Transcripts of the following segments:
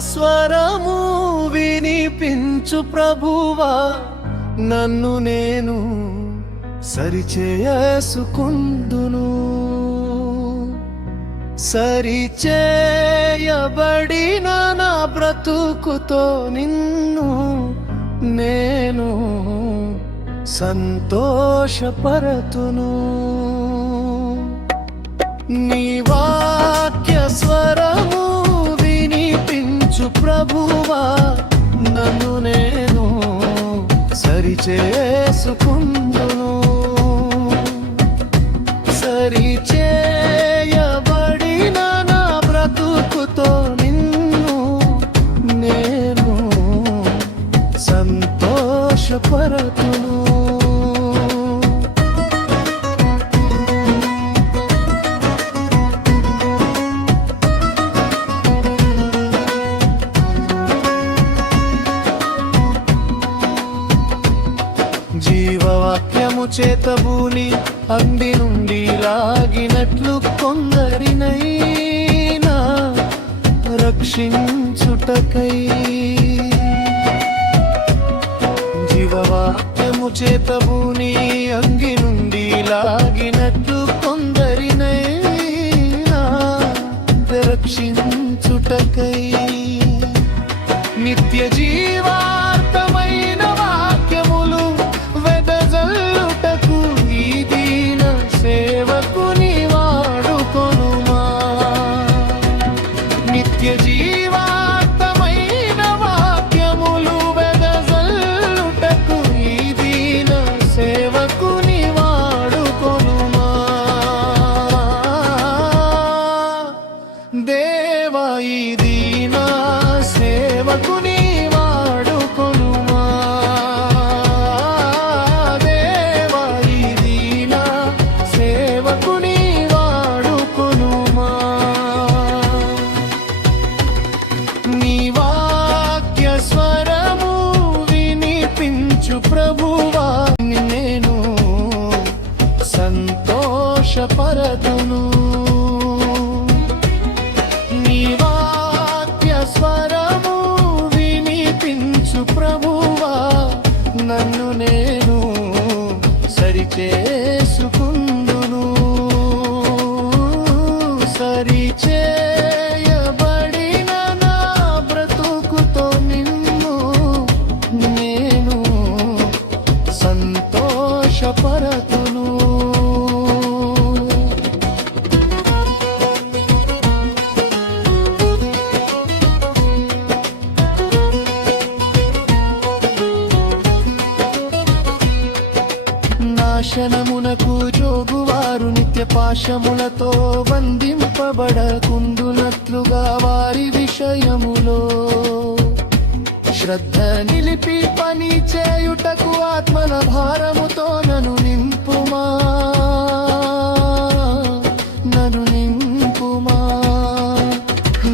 స్వరము వినిపించు ప్రభువా, నన్ను నేను సరిచేసుకుందును. సరిచేయబడిన నా బ్రతుకుతో నిన్ను నేను సంతోషపరతును. నీ వాక్య స్వరము వినిపించు ప్రభువా, నన్ను నేను సరిచేసుకుందును. సరిచేయబడిన నా బ్రతుకుతో నిన్ను నేను సంతోషపరతును. జీవవాక్యము చేతబూని అంది నుండి లాగినట్లు కొందరినైనా రక్షించుటకై. జీవవాక్యము చేతబూని అంగి నుండి లాగినట్లు కొందరినైనా రక్షించుటకై. నిత్య జీవార్థమైన వాక్యములు వెదజల్లుటకు ఈ దీన సేవకుని వాడుకొనుమా. నిత్య జీవార్థమైన వాక్యములు వెదజల్లుటకు ఈ దీన సేవకుని వాడుకొనుమా. దేవా, ఈ దీన సేవకుని వాడుకొనుమా. దేవా, ఈ దీన సేవకుని వాడుకొనుమా. నీ వాక్య స్వరము వినిపించు ప్రభువా, నేను సంతోషపరతును. నీ వాక్య స్వరము వినిపించు ప్రభువా, నన్ను నేను సరిచేసుకుందును. సరిచేయబడిన నా బ్రతుకుతో నిన్ను నేను సంతోషపరతును. నాశనమునకు జోగువారు నిత్య పాశములతో బంధింపబడకుండునట్లుగా వారి విషయములో శ్రద్ధ నిలిపి పని చేయుటకు ఆత్మల భారముతో నన్ను నింపుమా. నన్ను నింపుమా.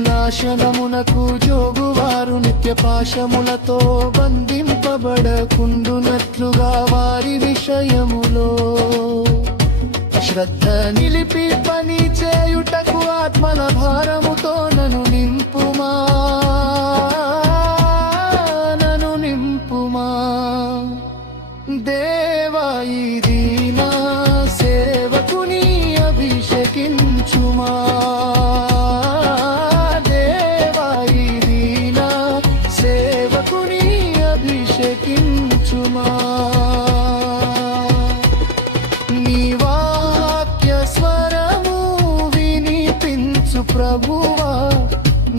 నాశనమునకు జోగువారు నిత్య పాశములతో బంధింపబడకుండునట్లుగా వారి విషయములో శ్రద్ధ నిలిపి పని చేయుటకు ఆత్మల భారముతో నన్ను నింపుమా. నన్ను నింపుమా. దేవా, ఈ దీన సేవకుని అభిషేకించుమా. దేవా, ఈ దీన సేవకుని అభిషేకించుమా. నీ వాక్య స్వరము వినిపించు ప్రభువా,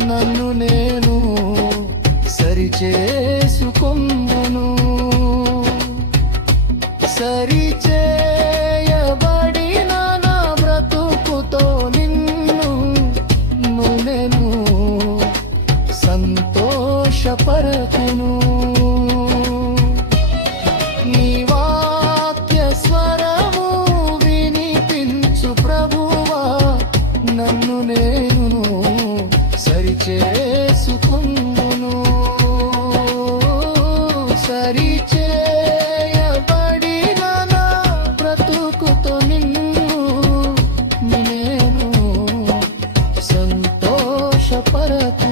నన్ను నేను సరిచేసుకొందును. సరిచేయబడిన నా బ్రతుకుతో నిన్ను నేను సంతోషపరతును. నీ వాక్య స్వరము వినిపించు ప్రభువా, నన్ను నేను సరిచేసుకుందును. సరిచేయబడిన నా బ్రతుకుతో నిన్ను నేను సంతోషపరతును.